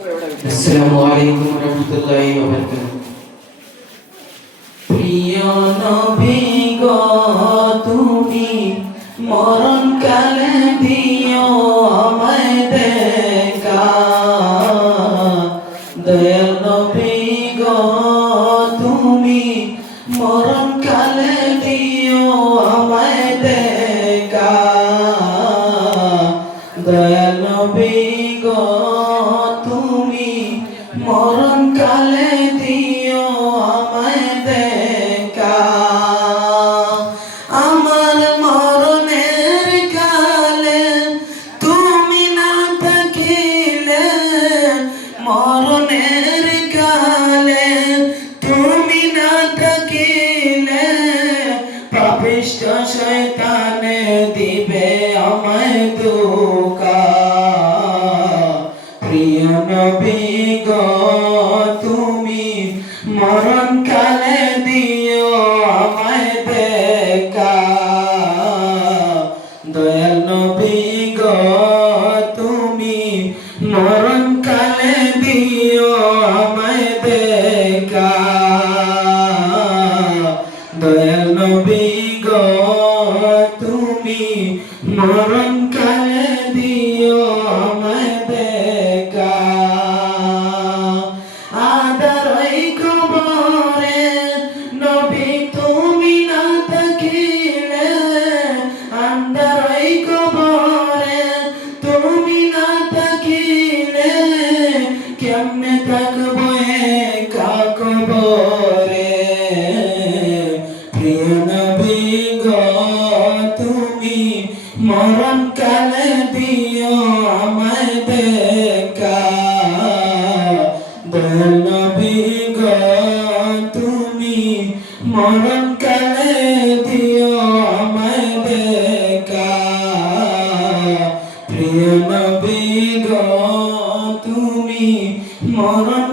আসসালামু আলাইকুম ওয়া রাহমাতুল্লাহি ওয়া বারাকাতুহু। প্রিয় নবী গো তুমি মরণ কালে দিও আমায় দেখা, দয়াল নবী গো তুমি মরণ কালে দিও আমায় দেখা, দয়াল নবী গো তুমি মরণ কালে দিও আমায় দেখা। আমার মরণের কালে তুমি না থাকিলে, মরণের কালে তুমি না থাকিলে পাপিষ্ঠ শয়তানে দিবে আমায় ধোঁকা। প্রিয় নবী গো তুমি মরণ কালে দিও আমায় দেখা, দয়াল নবী গো তুমি মরণ কালে দিও আমায় দেখা, দয়াল নবী গো তুমি মরণ কালে দিও আমায় দেখা। আদারই কবরে নবী তুমি না থাকিলে, আন্দারই কবরে তুমি না থাকিলে কেমনে থাকবো একা কবরে। প্রিয় নবী গো তুমি মরণ কালে দিও আমায় দেখা, দয়াল নবী গো তুমি মরণ কালে দিও আমায় দেখা। প্রিয় নবী গো তুমি মরণ